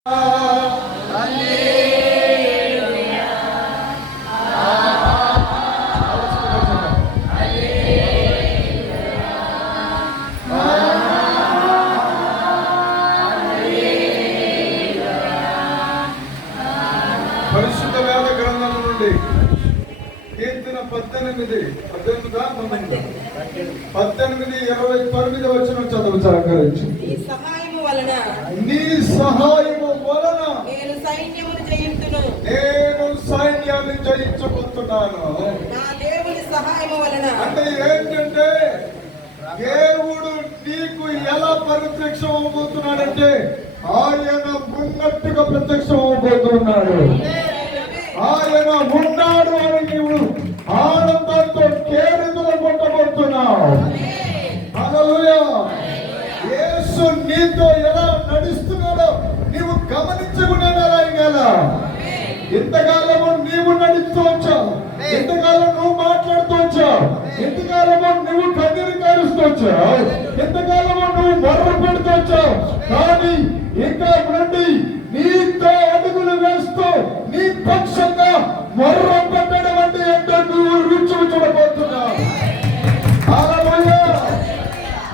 పరిశుద్ధ వేద గ్రంథం నుండి కీర్తన 18:20 వచనం చదువు సహకరించు. నీ సహాయము వలన నేను సైన్యాన్ని జయించబోతున్నాను. అంటే ఏంటంటే దేవుడు నీకు ఎలా ప్రత్యక్షం అవబోతున్నాడంటే ఆయన ఉన్నట్టుగా ప్రత్యక్షం అవబోతున్నాడు. ఆయన ఉన్నాడు అని నీవు ఆనందంతో కేరింతలు కొట్టబోతున్నావు. హల్లెలూయా. యేసు నీతో ఎలా నడుస్తున్నాడో నీవు గమనించకుండా ఇంతకాలము నీవు నడుస్తూ వచ్చావు, ఇంతకాలం నువ్వు మాట్లాడుతూ వచ్చావు, ఇంతకాలము నువ్వు కన్నీరు కారుస్తూ వచ్చావు, ఇంతకాలము నువ్వు మొర్ర పెడుతూ వచ్చావు. కానీ ఇంకా నుండి నీతో అడుగులు వేస్తూ నీ పక్షంగా మొర్ర పెట్టడం అంటే ఏంటో నువ్వు రుచి చూడబోతున్నావు.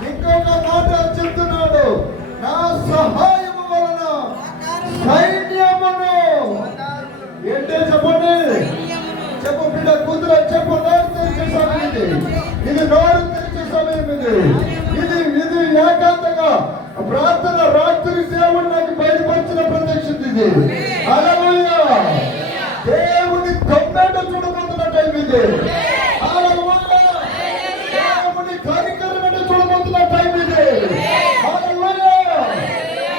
ఇంకొక మాట చెప్తున్నాడు, నా సహాయము వలన సైన్యమును ఏంటే చెప్పండి, చెప్పు బిడ్డ కూతురు చెప్పు. నోరు తెరిచే సమయం ఇది నోరు తెరిచే సమయం ఇది ఏకాంతంగా ప్రార్థన రాత్రి దేవుడు నాకు బయలుపరిచిన ప్రత్యక్షత ఇది. హల్లెలూయా. దేవుని కమ్మేట చూడబోతున్న టైం ఇది. హల్లెలూయా. దేవుని కార్యక్రమం చూడబోతున్న టైం ఇది. హల్లెలూయా.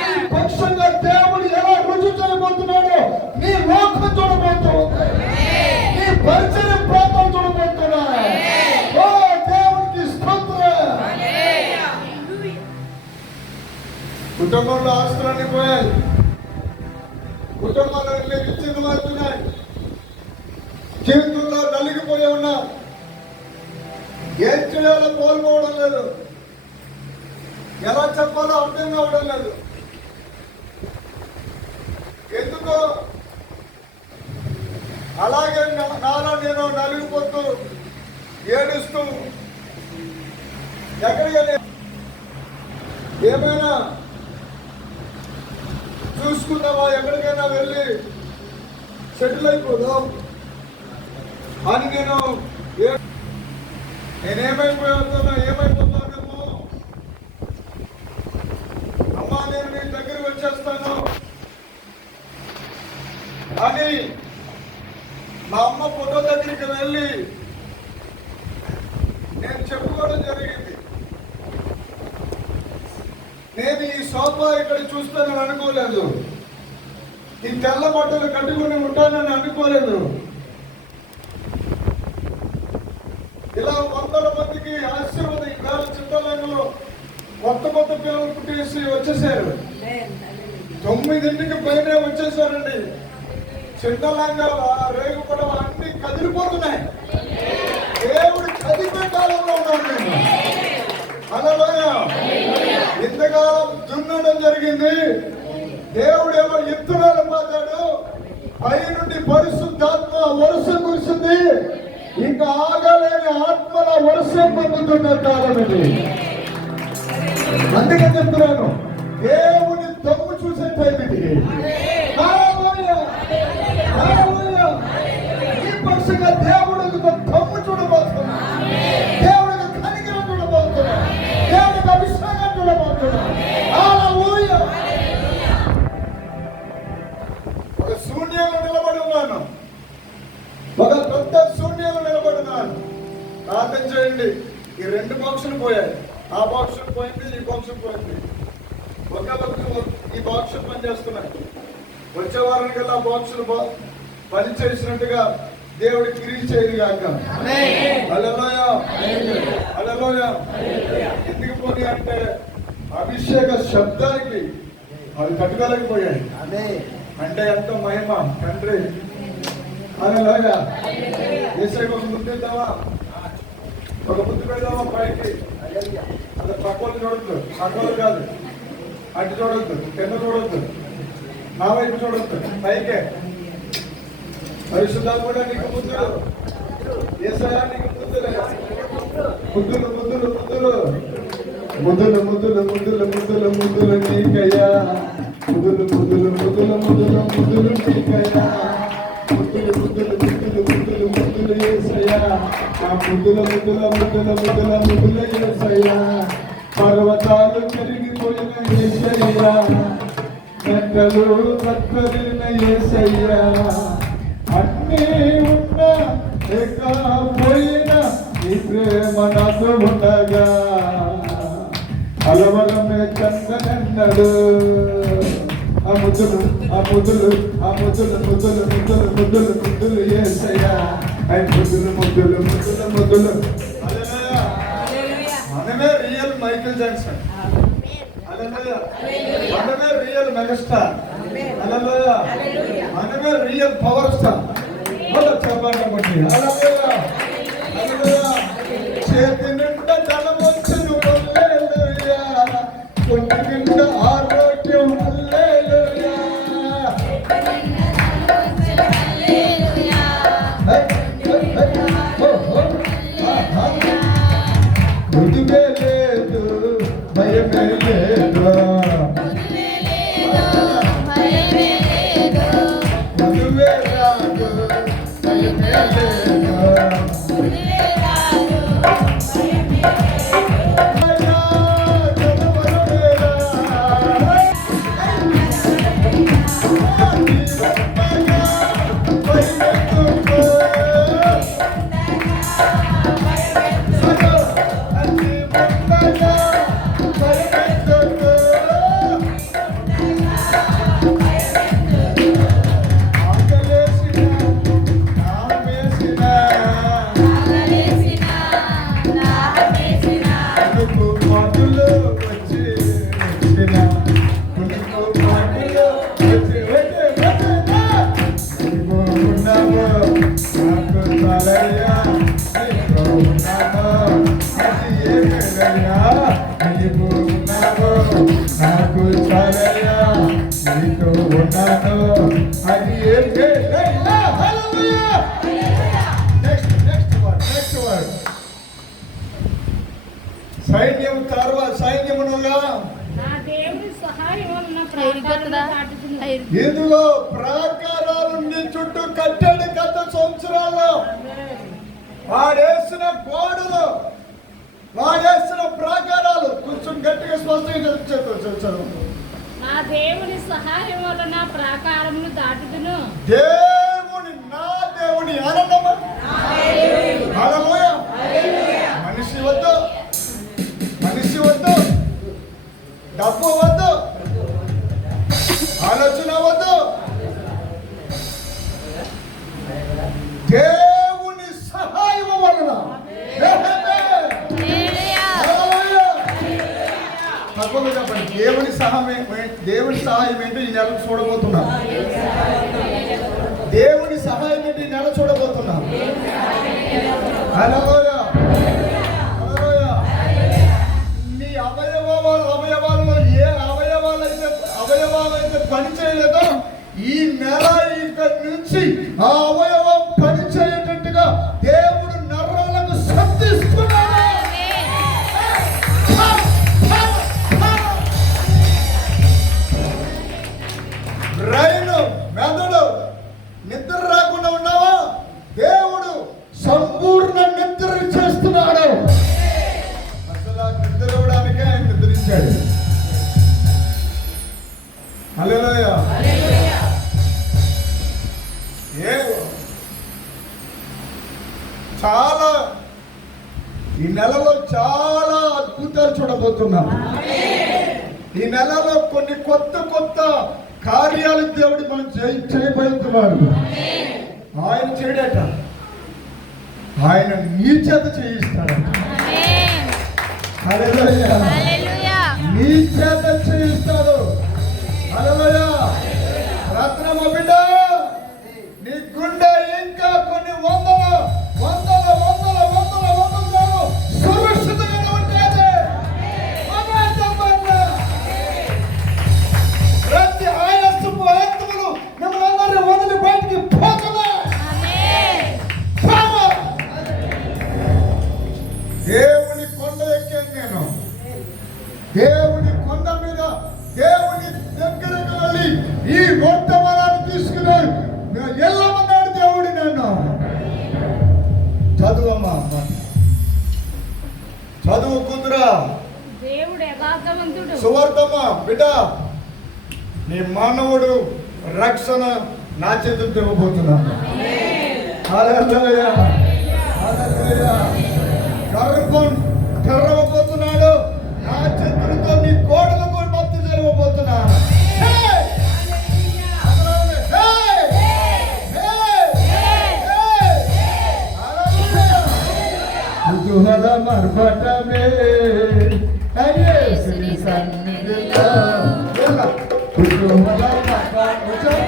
నీ పక్షంగా దేవుడు ఎలా రుచి చేయబోతున్నాడో నీ లోకం చూడబోతుంది, నీ పరిచయ ప్రాంతం చూడబోతున్నా. ఓ దేవునికి స్తోత్రం. కుటుంబంలో ఆస్తులన్నీ పోయాయి, కుటుంబాలు విచ్ఛిన్నం అవుతున్నాయి, జీవితంలో నలిగిపోయి ఉన్నా, ఏం చేయాలో కోల్పోవడం లేదు, ఎలా చెప్పాలో అర్థం కావడం లేదు. ఎందుకో అలాగే నాలో నేను నలిగిపోతూ ఏడుస్తూ ఎక్కడికి ఏమైనా చూసుకున్నావా, ఎక్కడికైనా వెళ్ళి సెటిల్ అయిపోదాం అని ఏమైపోతానేమో, అమ్మా నేను నీ దగ్గరికి వచ్చేస్తాను అని మా అమ్మ ఫోటో దగ్గరికి వెళ్ళి నేను చెప్పుకోవడం జరిగింది. నేను ఈ సోఫా ఇక్కడ చూస్తానని అనుకోలేదు, ఈ తెల్ల బట్టలు కట్టుకుని ఉంటానని అనుకోలేదు. ఇలా వందల మందికి ఆశీర్వాదం. ఈ కాలం చింతలంలో కొత్త పిల్లలు పుట్టేసి వచ్చేసారు, 9ంటికి పైన వచ్చేసారండి. చింతలంగా రేగు కూడా అన్ని కదిలిపోతున్నాయి. దేవుడు చదివే కాలంలో ఉన్నాను నేను. హల్లెలూయా. ఇంతకాలం దున్నడం జరిగింది, దేవుడు ఏమో ఇత్తనాలు మాట్లాడు, పై నుండి పరిశుద్ధాత్మ వర్షం కురిసింది, ఇంకా ఆగలేని ఆత్మల వర్షం పొందుతున్న కాలం ఇది. అందుకే చెప్తున్నాను, దేవుని దమ్ము చూసే టైం ఇది. ఈ పక్షంగా దేవుడికి దమ్ము చూడబోతున్నా, దేవుడికి కనికరం చూడబోతున్నా, దేవుడికి అభిషేకం చూడబోతున్నా. హల్లెలూయా. ఒక శూన్యంలో నిలబడి ఉన్నాను, ఒక పెద్ద శూన్యంలో నిలబడి ఉన్నాను. ప్రార్థన చేయండి. ఈ 2 బాక్సులు పోయాయి, ఆ బాక్సులు పోయింది, ఈ బాక్సులు పోయింది. ఒక ఈ బాక్సులు పనిచేస్తున్నాయి. వచ్చే వారం కల్లా ఆ బాక్సులు పని చేసినట్టుగా దేవుడి క్రియ చేయదు కాక. హల్లెలూయా. హల్లెలూయా. ఎందుకు పోయి అంటే అభిషేక శబ్దానికి అవి తట్టుకోలేకపోయాయి. అంటే ఎంత మహిమ తండ్రి. హల్లెలూయా. యేసయ్య ఒక ముద్దు ఇద్దామా, ఒక ముద్దు పెడదామా పైకి. అది పక్కలు చూడద్దు, పక్కలు కాదు, అటు చూడొద్దు, కింద చూడొద్దు. నా వైపు చూడొద్దు, పైకే. పరిశుద్ధ కూడా నీకు ముద్దులు, యేసయ్యా నీకు ముద్దులు, ముద్దులు ముద్దులు ముద్దులు ముద్దులు ముద్దులు ముద్దులు ముద్దులు ముద్దులు నీకయ్యా, ముద్దులు ముద్దులు ముద్దులు ముద్దులు ముద్దులు నీకయ్యా, ముద్దులు ముద్దులు ముద్దులు ముద్దులు ముద్దులు యేసయ్యా, ఆ ముద్దుల ముద్దుల ముద్దుల ముద్దుల ముద్దుల యేసయ్యా, పర్వతాలు కరిగిపోయిన యేసయ్యా, గంటలు పక్కలిన యేసయ్యా, అన్నీ ఉన్నా లేకపోయినా నీ ప్రేమ నాకు ఉండగా అలవలమే చందనన్నాడు. ఆ ముద్దులు ఆ ముద్దులు ఆ ముద్దులు ముద్దులు ముద్దులు ముద్దులు ముద్దులు యేసయ్యా, ముద్దులు ముద్దులు ముద్దులు ముద్దులు. మనమే రియల్ మైకేల్ జాక్సన్, మనమే రియల్ మెగాస్టార్, మనమే రియల్ పవర్ స్టార్. చెప్పండి చేతి నిండా జలం వచ్చును హల్లెలూయా, ఒంటి నిండా ఆరోగ్యం హల్లెలూయా, మృదువే లేదు భయమే లేదు, మృదువే రాదు భయమే లేదు. నాకు చాలయ్యా నీతో ఉన్నాను అది సైన్యం తర్వాత సైన్యమునుగా ఇదిగో ప్రాకారాలు నీ చుట్టూ కట్టాడు. గత సంవత్సరాల్లో వాడేసిన గోడలు, వాడేసిన ప్రాకారాలు కొంచెం గట్టిగా స్పష్టంగా చదువు. నా దేవుని సహాయం వలన ప్రాకారమును దాటుదును. దేవుని నా దేవుని ఆనందము మనిషి వద్దు, మనిషి వద్దు, డబ్బు వద్దు, ఆలోచన వద్దు, దేవుని సహాయం వలన చెప్పండి. దేవుని సహాయం ఏంటో ఈ నెల చూడబోతున్నా. దేవుని సహాయం ఏంటో ఈ నెల చూడబోతున్నా. హల్లెలూయా, హల్లెలూయా. నీ అవయవాలలో ఏ అవయవాలైతే పని చేయలేదో ఈ నెల ఇక్కడి నుంచి ఆ అవయవం పని చేయటట్టుగా దేవుడు నరాలకు శక్తిస్తున్నాడు. రైలు మెదడు నిద్ర రాకుండా ఉన్నావా? దేవుడు సంపూర్ణ నిద్ర చేస్తున్నాడు. అసలు ఆ నిద్ర ఇవ్వడానికే ఆయన నిద్రించాడు. హల్లెలూయా. చాలా ఈ నెలలో చాలా అద్భుతాలు చూడబోతున్నాం. ఈ నెలలో కొన్ని కొత్త కొత్త కార్యాలు దేవుడు మనం చేయబోతున్నాడు. ఆయన చేయడట, ఆయన నీ చేత చేయిస్తాడు. హల్లెలూయా, నీ చేత చేయిస్తాడు. హల్లెలూయా. రత్నమ బిడ్డ, నీ గుండె ఇంకా కొన్ని వందల వందల వందల వందల వందల సురక్షితంగా ఉంటుంది. ప్రతి ఆయస్సు ఈ వర్తమానాన్ని తీసుకుని వెళ్ళమన్నాడు దేవుడు నన్ను. చదువమ్మా, చదువు కుదురా. దేవుడు యథార్థవంతుడు. సువార్తమ్మా బిడ్డ, నీ మానవుడు రక్షణ నా చేతులతో ఇవ్వబోతున్నాను. హల్లెలూయా, హల్లెలూయా. గర్భం తెరవబోతున్నాడు. నా చేతులతో నీ కోడలకు భక్తి జరగబోతున్నాను. కుతూహల మర్మటమే యేసుని సన్నిధిలో, కుతూహల మర్మటమే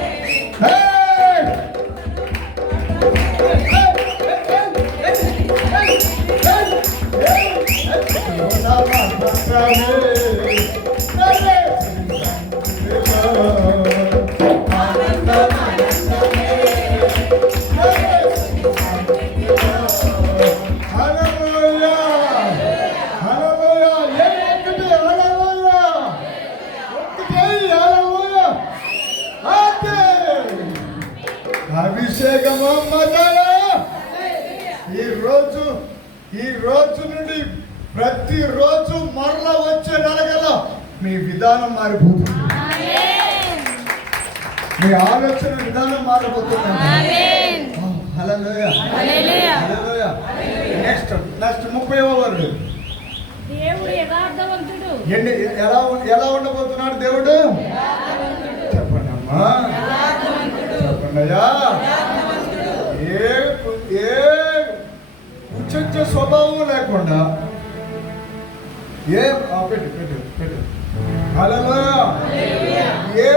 అభిషేకమా ఈ రోజు నుండి ప్రతిరోజు మరలా వచ్చే నెలగల మీ విధానం మారిపోతుంది. మీ ఆలోచన విధానం మారిపోతుంది. Hallelujah, hallelujah. నెక్స్ట్ 30వ వర్డ్. దేవుడు యథార్థవంతుడు. ఎలా ఉండబోతున్నాడు దేవుడు? చెప్పండి అమ్మా, చెప్పండియా. ఏ ఉచ్చ స్వభావం లేకుండా పెట్టు. హల్లెలూయా. ఏ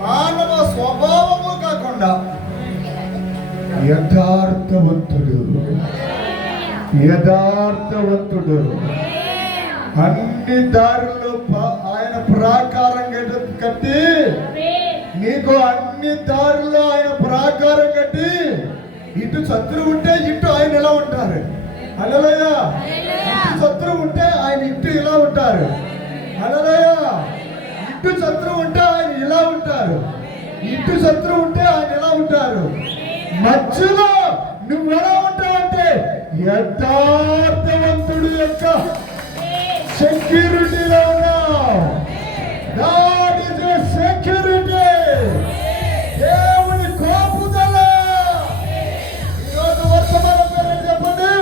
మానవ స్వభావము కాకుండా యథార్థవంతుడు, యథార్థవంతుడు. అన్ని దారులు ఆయన ప్రాకారం కట్టి, నీకు అన్ని దారులు ఆయన ప్రాకారం కట్టి, ఇటు శత్రువు ఉంటే ఇటు ఆయన ఇలా ఉంటారు. హల్లెలూయా. ఇటు శత్రువు ఉంటే ఆయన ఇటు ఇలా ఉంటారు. హల్లెలూయా. ఇటు శత్రువు ఉంటే ఆయన ఇలా ఉంటారు. ఇటు శత్రువు ఉంటే ఆయన ఇలా ఉంటారు. మధ్యలో నువ్వు ఎలా ఉంటావంటే యథార్థవంతుడు యొక్క సెక్యూరిటీలో ఉన్నావు. God is a security. దేవుని కాపుదల. ఈరోజు వర్తమానం పేరు చెప్పండి,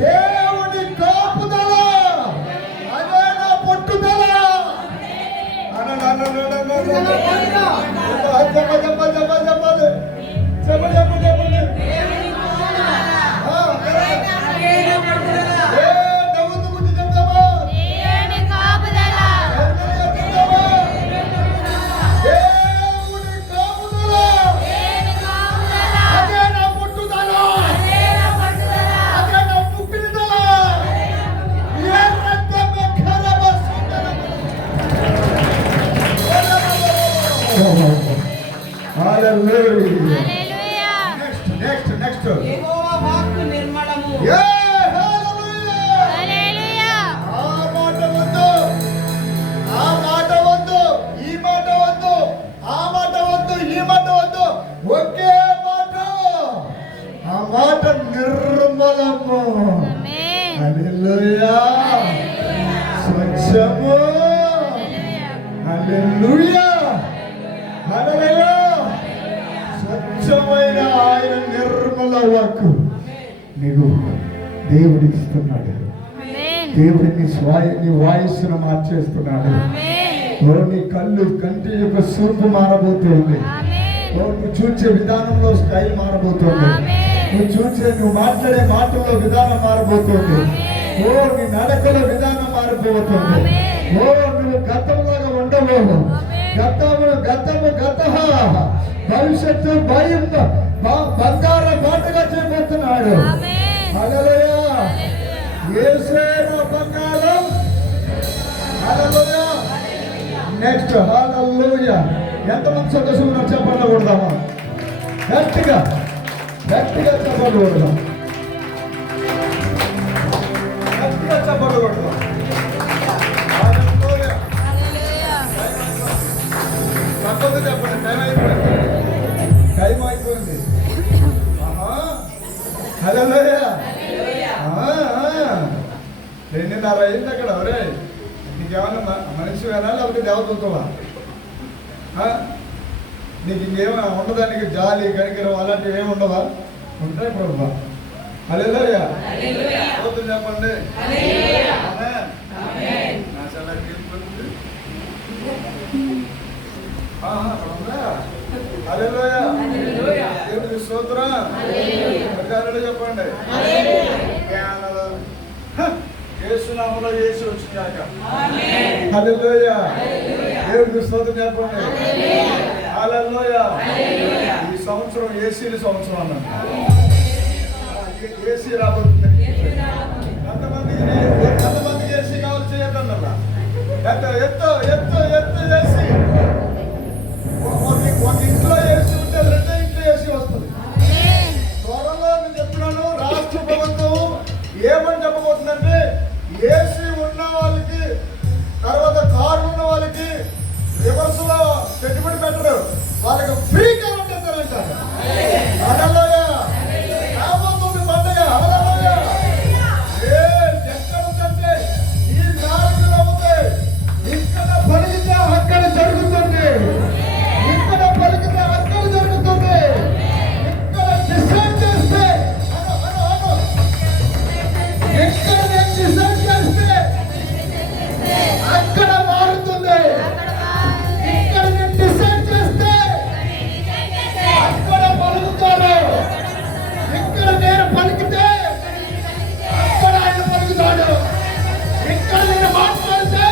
దేవుని కాపుదల. అదే నా పట్టుదల. చెప్పండి. నెక్స్ట్ యెహోవా వాక్కు నిర్మలము. ఆ మాట వద్దు, ఈ మాట వద్దు, ఆ మాట వద్దు, ఈ మాట వద్దు. ఒకే మాట. ఆ మాట నిర్మలము. హల్లెలూయా. స్వచ్ఛము. హల్లెలూయా, హల్లెలూయా. స్వచ్ఛమైన ఆయన నిర్మల వాక్కు నీకు దేవుడు ఇస్తున్నాడు. దేవుడిని నీ వాయిస్ను మార్చేస్తున్నాడు. నీ కంటి యొక్క సూపు మారబోతుంది. నువ్వు చూసే విధానంలో స్టైల్ మారబోతుంది. నువ్వు మాట్లాడే మాటల్లో విధానం మారబోతుంది. నీ నడకల విధానం మారిపోతుంది. నువ్వు గతంలాగా ఉండవు. గతము భవిష్యత్తు భయం బంగార బాటగా చేయబోతున్నాడు. హల్లెలూయా. యేసే నా బంగారం. హల్లెలూయా. నెక్స్ట్ హల్లెలూయా. ఎంతమంది సంతోషం ఉన్నారు చెప్పండి కొడదామా? గట్టిగా చెప్పండి కొడదాం. గట్టిగా చెప్పండి కొడదాం. స్తోత్రం చెప్పండి. టైం అయిపోయింది. టైం అయిపోయింది. హల్లెలూయా. 2:30 అయింది అక్కడ. ఒరే నీకేమన్నా మనిషి వేనా లేకపోతే దేవతత్వమా? నీకు ఇంకేమైనా ఉండదా? నీకు జాలి కనికరం అలాంటివి ఏమి ఉండవా? ఉంటాయి ప్రభు. హల్లెలూయా. స్తోత్రం చెప్పండి. హల్లెలూయా. దేవునికి స్తోత్రం. చెప్పండి. యేసునామములో యేసు వచ్చిందాక. హల్లెలూయా. దేవునికి స్తోత్రం చెప్పండి. హల్లెలూయా. ఈ సంవత్సరం ఏసీల సంవత్సరం అన్నాడు. ఏసీ రాబోతుంది. ఎంతమందికి ఏసీ కావాలి చేయొద్దన్నదా? ఎత్తు ఏసీ. ఒక ఇంట్లో ఏసీ ఉంటే రెండో ఇంట్లో ఏసీ వస్తుంది. త్వరలో నేను చెప్తున్నాను, రాష్ట్ర ప్రభుత్వం ఏమని చెప్పబోతుందంటే ఏసీ ఉన్న వాళ్ళకి, తర్వాత కారు ఉన్న వాళ్ళకి రివర్స్ లో పెట్టుబడి పెట్టరు, వాళ్ళకి ఫ్రీ కరెంట్ ఇస్తారంటారు. హల్లెలూయా. రాబోతుంది పండుగ. హల్లెలూయా. ఎక్కడ ఉందంటే ఈ నాలుగులో ఉంది. ఇక్కడ పలికితే అక్కడ జరుగుతుంది. ఇక్కడ పలికితే అక్కడ జరుగుతుంది. ఇక్కడ డిసైడ్ చేస్తే ఎక్కడ నేను డిసైడ్ చేస్తే అక్కడ మారుతుంది. ఇక్కడ నేను డిసైడ్ చేస్తే అక్కడ పలుకుతారు. ఇక్కడ నేను పలికితే అక్కడ ఆయన పలుకుతాడు. ఇక్కడ నేను మాట్లాడితే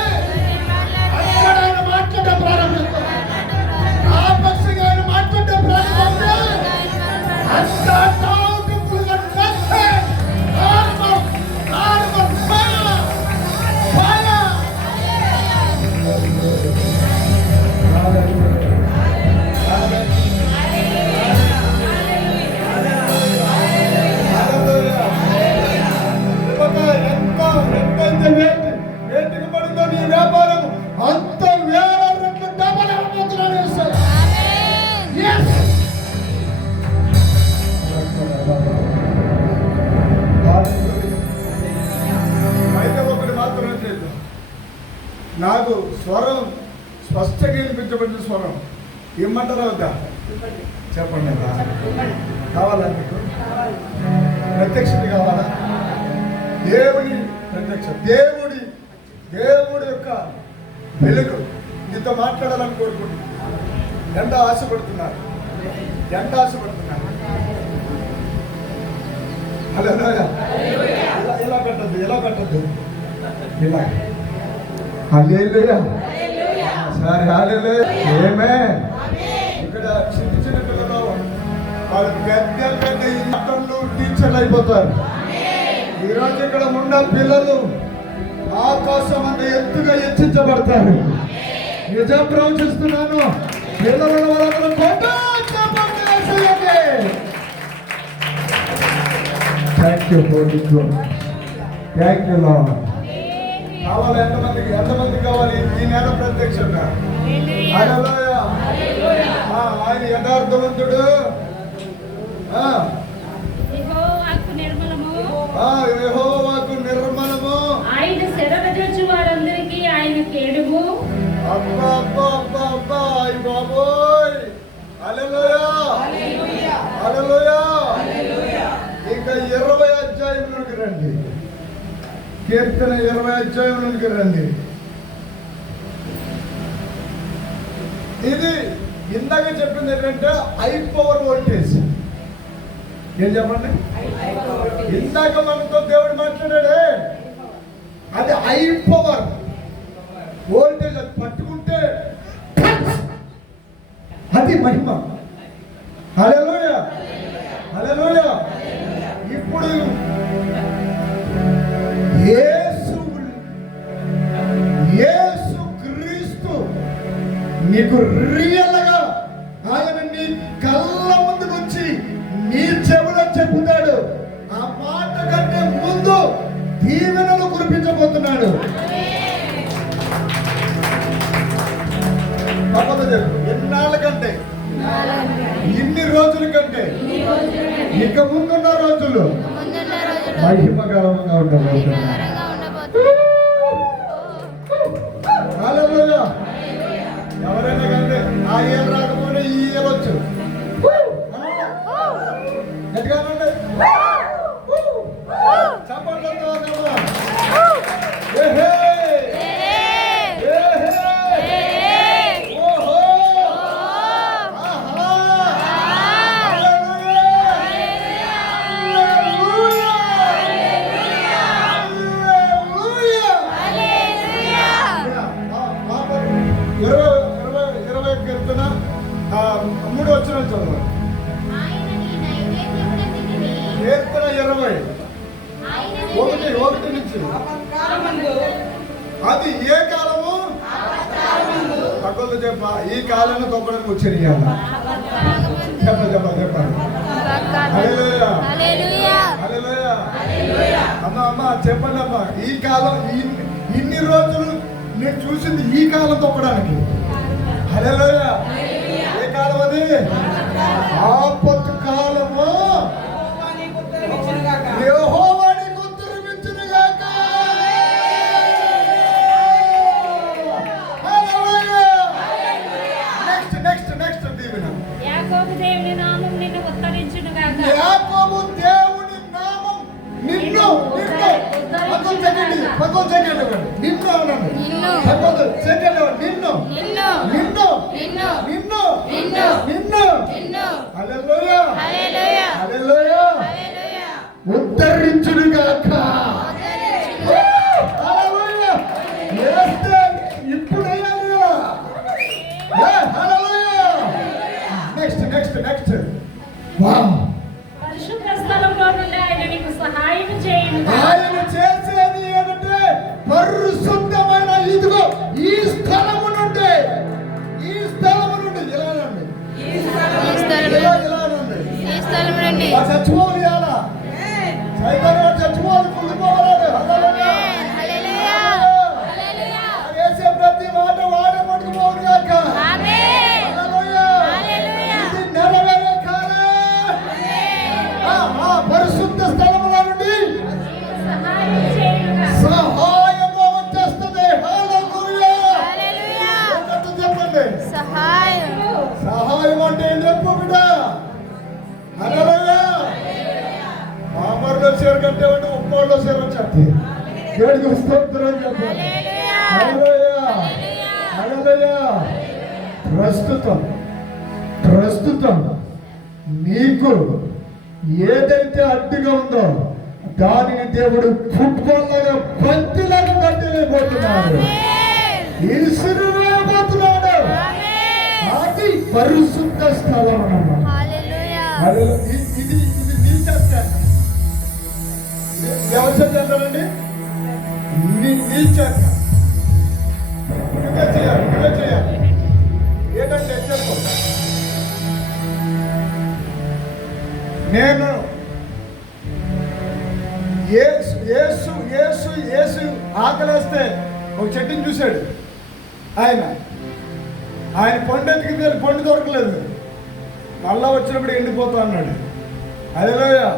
అక్కడ ఆయన మాట్లాడడం ప్రారంభిస్తాడు. ఆ పక్షిగా ఆయన మాట్లాడడం ప్రారంభిస్తే అంతా టావుకులుగా నచ్చే ఆర్మర్ ఫైర్. వేటికి పడిందో నీ వ్యాపారం అంత వేల రెట్లు డబల్ అవ్వబోతున్నాడు. అయితే ఒకటి మాత్రమే లేదు, నాకు స్వరం స్పష్టంగా వినిపించబడిన స్వరం ఇమ్మంటారా వద్దా? చెప్పండి. కావాలా మీకు? ప్రత్యక్షత కావాలా? దేవుని ప్రత్యక్ష, దేవుడి యొక్క వెలుగు నీతో మాట్లాడాలని కోరుకుంటున్నాను. ఎంత ఆశపడుతున్నారు? హల్లెలూయా. ఇలా పెట్టద్దు ఇలా. హల్లెలూయా. సరే హల్లెలూయా. ఆమేన్. ఇక్కడ చిన్న పిల్లలు వాళ్ళు పెద్ద ఇంటర్లు టీచర్లు అయిపోతారు. ఈరోజు ఇక్కడ ఉన్న పిల్లలు ఆకాశం అంత ఎత్తుగా హెచ్చించబడతారు. నిజం ప్రవచిస్తున్నాను. పిల్లల వాళ్ళందరూ థ్యాంక్ యూ లార్డ్. కావాలి ఎంతమంది కావాలి ఈ నెల ప్రత్యక్షంగా? హల్లెలూయా. ఆయన యథార్థవంతుడు. యెహోవాకు నిర్మలము. ఆయన శరణ చూచి వారందరికీ ఆయన కేడుము. అబ్బా బాబోయ్. హల్లెలూయా. ఇంకా 20 అధ్యాయంలోకి రండి. కీర్తన 20 అధ్యాయంలోకి రండి. ఇది ఇందాక చెప్పింది ఏంటంటే హై పవర్ వోల్టేజ్. ఏం చెప్పండి? ఇందాక మనతో దేవుడు మాట్లాడాడే అది హై పవర్ వోల్టేజ్. అది పట్టుకుంటే అది మహిమ. హల్లెలూయా. ఇప్పుడు యేసు క్రీస్తు నీకు రియల్ గా ఆయన నీ కళ్ళ ముందుకు వచ్చి నీ చెవులో చెప్పుతాడు. ఆ మాట కంటే ముందు దీవెనలు కురిపించబోతున్నాడు. తప్పదు ఎన్నాళ్ళ కంటే, ఇన్ని రోజుల కంటే, ఇక ముందున్న రోజులు మహిమకరంగా ఉండబోతున్నాయి. హల్లెలూయా. ఎవరైనా కంటే ఆ ఏం రాకపోయినా ఈ ఏవచ్చు. గట్టిగా అనండి. చప్పట్లతో అనండి. ఏహే! ఓహో! ఆహా! హల్లెలూయా! హల్లెలూయా! ఇరవై కీర్తన 3 వచనాలు చదవండి. కీర్తన 20 1 నుంచి. ఆపత్కాలమందు అది ఏ కాలము? తక్కువ చెప్ప. ఈ కాలాన్ని తొక్కడానికి వచ్చాను. చెప్పండి. హల్లెలూయా. హల్లెలూయా. అమ్మా చెప్పండి అమ్మా. ఈ కాలం ఇన్ని రోజులు నేను చూసింది ఈ కాలం తొక్కడానికి. హల్లెలూయా. ఏ కాలం అది? ఆపత్తు కాలము. యెహోవా నీకు ఉత్తరమిచ్చునుగాక. హల్లెలూయా. నెక్స్ట్ దీవెన. యాకోబు దేవుని నామం నిన్ను ఉత్తరించునుగాక. యాకోబు దేవుని నామం నిన్ను నిన్ను అనండి. హల్లెలూయా. హల్లెలూయా. ఉద్ధరించునుగాక. హల్లెలూయా. ఇప్పుడు నెక్స్ట్ పరిశుద్ధ స్థలంలో నుండి ఆయన నీకు సహాయం చేయును. ఆయన చేసేది ఏమంటే పరిశుద్ధమైన ఇదిగో ఈ స్థలము నుండి ఇలానండి. ఆ చచ్చిపోవాలి ఎలా సైతాను చచ్చిపోవాలి కుళ్ళిపోవాలి. వేసే ప్రతి మాట వాడే పట్టుకుపోవాలి కాక. ఇది నెరవేరే కాలం. పరిశుద్ధ స్థలముల నుండి సహాయం చేయునుగాక. సహాయము వచ్చేస్తుంది. హల్లెలూయా. ఏంటంటే చెప్పండి. సహాయం అంటే ఏం చెప్పు బిడ్డ? హల్లెలూయా. మామూలులో చేరు కంటే అంటే ఉప్పోళ్ళలో చేరు వచ్చేది. దేవుడికి స్తోత్రం చెప్పండి. హల్లెలూయా. హల్లెలూయా. ప్రస్తుతం నీకు ఏదైతే అడ్డుగా ఉందో దానిని దేవుడు ఫుట్బాల్ లాగా బంతిలాగా కట్టలేకపోతున్నాడు. ఇసురువేయబోతున్నాడు. అది పరిశుద్ధ స్థలం అన్నమాట. ఇది నీ చర్చ. ఎవరి చర్చ అంటారండి? నీ చర్చ. నువ్వే చేయాలి. ఏంటంటే చెప్పు. నేను యేసు ఆకలేస్తే ఒక చెట్టుని చూశాడు. ఆయన పండు ఎత్తుకు పండు దొరకలేదు. మళ్ళా వచ్చినప్పుడు ఎండిపోతా అన్నాడు. హల్లెలూయా.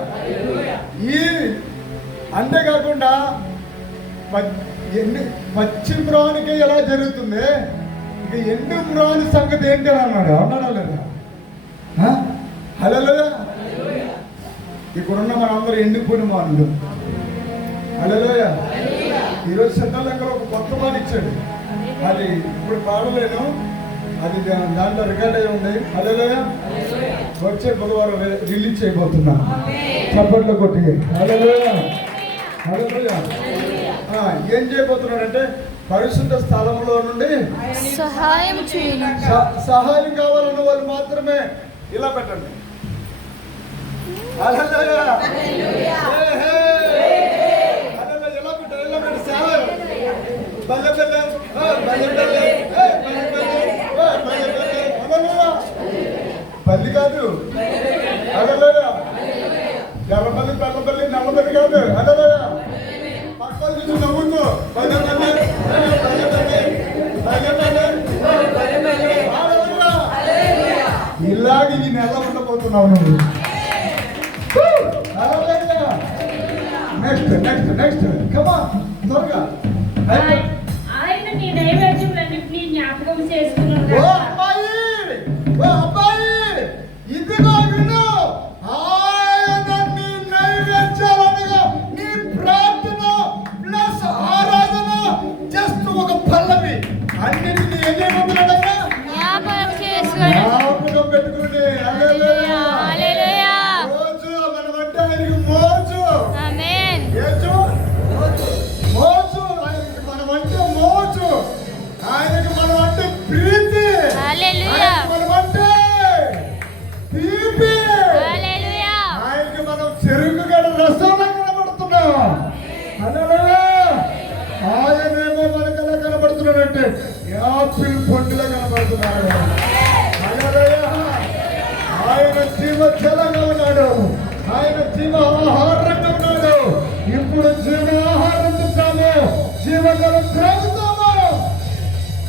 అంతేకాకుండా పచ్చి మ్రానికి ఎలా జరుగుతుంది, ఇక ఎండు మ్రాని సంగతి ఏంటి అని అన్నాడు. అన్నాడా లేదా? హల్లెలూయా. ఇక్కడున్న మనందరూ ఎండిపోయిన మానులు. హల్లెలూయా. ఈరోజు సిద్ధాలంగా ఒక కొత్త మాట ఇచ్చాడు. అది ఇప్పుడు పాడలేను, అది దాంట్లో రికార్డ్ అయి ఉంది. హల్లెలూయా. వచ్చే బుధవారం రిలీజ్ చేయబోతున్నా. చప్పట్లో కొట్టి హల్లెలూయా. హల్లెలూయా. ఏం చేయబోతున్నాడంటే పరిశుద్ధ స్థలంలో నుండి సహాయం కావాలన్న వాళ్ళు మాత్రమే ఇలా పెట్టండి. హల్లెలూయా. పల్లి కాదు. హల్లెలూయా. ఎర్రపల్లి తెల్లపల్లి నల్లపల్లి కాదు. హల్లెలూయా. పక్కన చూసి నవ్వుకో. హల్లెలూయా. ఇలాగ ఈ నెల ఉండబోతున్నావు నువ్వు. నెక్స్ట్ నెక్స్ట్ నెక్స్ట్ కమా త్వరగా. ఆయన నీ నైవేద్యములన్నిటినీ జ్ఞాపకం చేసుకున్నాడు ఓ కదా. అబ్బాయి, ఓ అబ్బాయి, ఇదిగో విను. ఆయన నీ నైవేద్యాలనగా నీ ప్రార్థన ప్లస్ ఆరాధన జస్ట్ ఒక పల్లవి అన్నిటిని ఎన్నేమంటున్నాడన్నా జ్ఞాపకం చేసుకొని జ్ఞాపకం పెట్టుకుని హల్లెలూయా. హల్లెలూయా. మోజు మనం అంటే ఆయనకి మోజు. ఆమేన్. యేసు మోజు, ఆయనకి మనం అంటే మోజు, ఆయనకి మనం అంటే ప్రీతి, హల్లెలూయా. ఆయనకి మనం అంటే తీపి, హల్లెలూయా. ఆయనకి మనం చెరుకు గడ రసంలా కనబడుతున్నాం. హల్లెలూయా. ఆయనేమో మనకు ఎలా కనబడుతున్నాడంటే యాపిల్ పండులా కనబడుతున్నాడు. హల్లెలూయా. ఆయన జీవజలంగా ఉన్నాడు, ఆయన జీవ ఆహారంగా ఉన్నాడు. ఇప్పుడు జీవ ఆహారం తింటాము, జీవజలం త్రాగుతాము.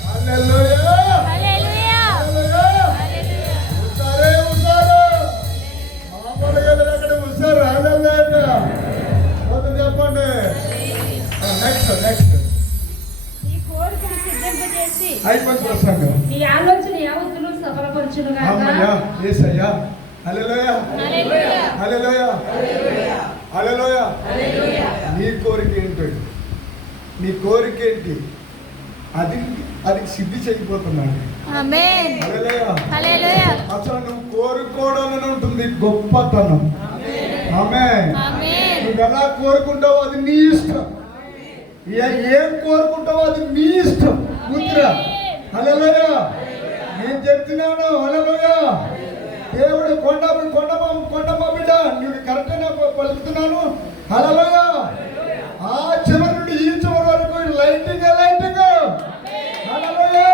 హల్లెలూయా. హల్లెలూయా. హల్లెలూయా. హల్లెలూయా. ఉసారే ఉసారు, మామూలుగా అక్కడ ఉసారు. హల్లెలూయా. మొదలు చెప్పండి. నెక్స్ట్ నెక్స్ట్ నీ కోరికను సిద్ధింపజేసి అయిపోయింది ప్రసంగం. నీ ఆలోచన యావత్తును సఫలపరచును అమ్మయ్యా, గాక. యేసయ్యా. హల్లెలూయా. హల్లెలూయా. హల్లెలూయా. హల్లెలూయా. నీ కోరిక ఏంటి? నీ కోరిక ఏంటి? అది అది సిద్ధి చేయబోతున్నాడు. ఆమేన్. హల్లెలూయా. హల్లెలూయా. అసలు నువ్వు కోరుకోవడంలోనే ఉంటుంది గొప్పతనం. ఆమేన్. ఆమేన్. నువ్వు ఎలా కోరుకుంటావో అది నీ ఇష్టం. ఏం కోరుకుంటావో అది నీ ఇష్టం. కూతురా. హల్లెలూయా. నేను చెప్తున్నాను. హల్లెలూయా. దేవుడు కొండమ్మ బిడ్డ నువ్వు కరెక్ట్గా పలుకుతున్నాను. హల్లెలూయా. ఆ చివరి నుండి ఈ చివరి వరకు లైటింగ్ లైటింగ్. హల్లెలూయా.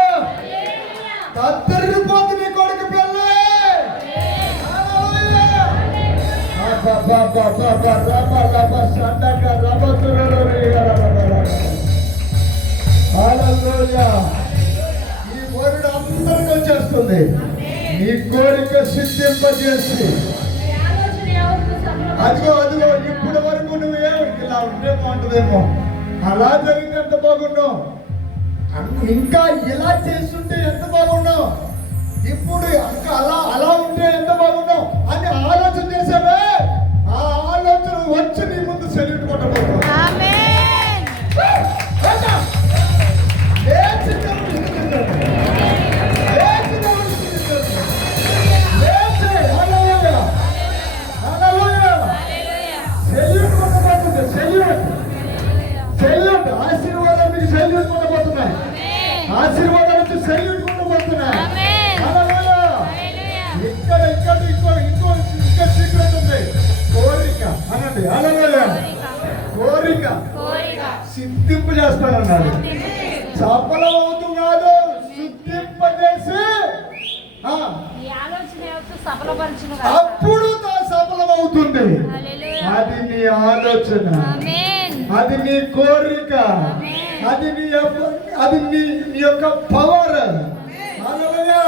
తద్దరిపోతు నీ కొడుకు పెళ్ళి. హల్లెలూయా. హల్లెలూయా. ఈ వర్డ్ అందరికీ వచ్చేస్తుంది. నీ కోరిక సిద్ధింపజేసి నీ ఆలోచన యావత్తును సఫలపరచును. అదిగో అదిగో ఇప్పటి వరకు నువ్వే ఇలా ఉంటే బాగుంటుందేమో, అలా జరిగితే ఎంత బాగున్నావు, ఇంకా ఇలా చేస్తుంటే ఎంత బాగున్నావు, ఇప్పుడు ఇంకా అలా ఉంటే ఎంత బాగున్నావు అని ఆలోచన చేసావే. ఆ ఆలోచన వచ్చి నీ ముందు సెల్యూట్ కొట్టబోతున్నావు. ఆమేన్. లేచి దేవుని స్తుతించండి. లేచి దేవుని స్తుతించండి. లేచి. హల్లెలూయా. హల్లెలూయా. హల్లెలూయా. సెల్యూట్ కొట్టబోతుంది. సెల్యూట్ ఆశీర్వాదాలు మీకు సెల్యూట్ కొట్టబోతున్నాయి. ఆమేన్. ఆశీర్వాదాలు వచ్చి సెల్యూట్ కొట్టబోతున్నాయి. ఆమేన్. హల్లెలూయా. హల్లెలూయా. ఇంకా సీక్రెట్ ఉంది. కోరిక అనండి. హల్లెలూయా. కోరిక కోరిక సిద్ధింపు చేస్తానన్నాడు. సఫలం అవుతున్నాడు, సిద్ధింపజేసి నీ ఆలోచన యావత్తును సఫలపరచును గాక. అప్పుడు సఫలం అవుతుంది. హల్లెలూయా. అది నీ ఆలోచన, ఆమేన్. అది నీ కోరిక, అది నీ నీ యొక్క పవర్. హల్లెలూయా.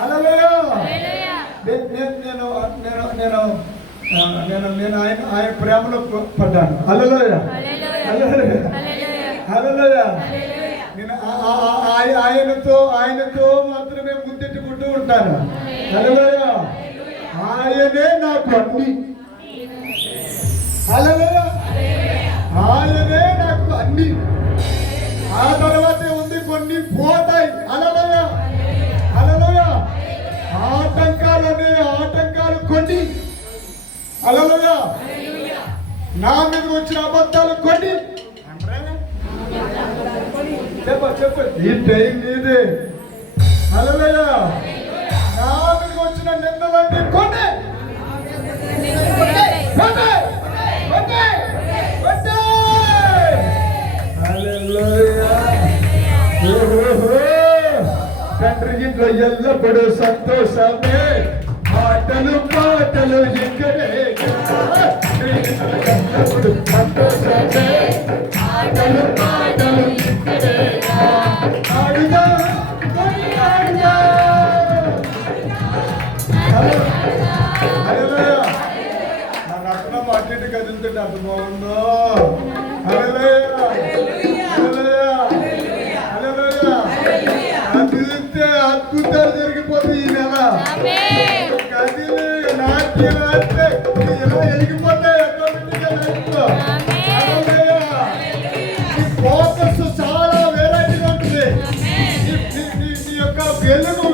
హల్లెలూయా. హల్లెలూయా. నేను ఆయన ప్రేమలో పడ్డాను. హల్లెలూయా. హల్లెలూయా. హల్లెలూయా. హల్లెలూయా. హల్లెలూయా. హల్లెలూయా. నేను ఆయనతో మాత్రమే ముద్దెట్టుకుంటూ ఉంటాను. హల్లెలూయా. ఆయనే నాకు అన్ని. హల్లెలూయా. ఆయనే నాకు అన్ని. ఆ తర్వాతే ఉంది కొన్ని పోతాయి. హల్లెలూయా. హల్లెలూయా. ఆటంకాలు కొన్ని. హల్లెలూయా. నా మీద వచ్చిన అబద్ధాలు కొన్ని. చెప్పు ఈ టైం నీదే. హల్లెలూయా. నా మీద వచ్చిన నిందలన్నీ కొన్ని. హల్లెలూయా. తండ్రి ఇంట్లో ఎల్లప్పుడూ సంతోషమే, పాటలు ఇక్కడే ఎల్లప్పుడు సంతోషమే, పాటలు ఇక్కడే ఆడుదా. ఎటు కదులుతుంటే అంత బాగుందో. హల్లెలూయా. హల్లెలూయా. హల్లెలూయా. కదిలితే అద్భుతాలు జరిగిపోతాయి ఈ నెల. కదిలి నాట్యం అంటే ఇలా వెలిగిపోతాయి ఆటోమేటిక్గా లైఫ్లో. హల్లెలూయా. నీ ఫోకస్ చాలా వెరైటీగా ఉంటుంది. నీ యొక్క వెలుగు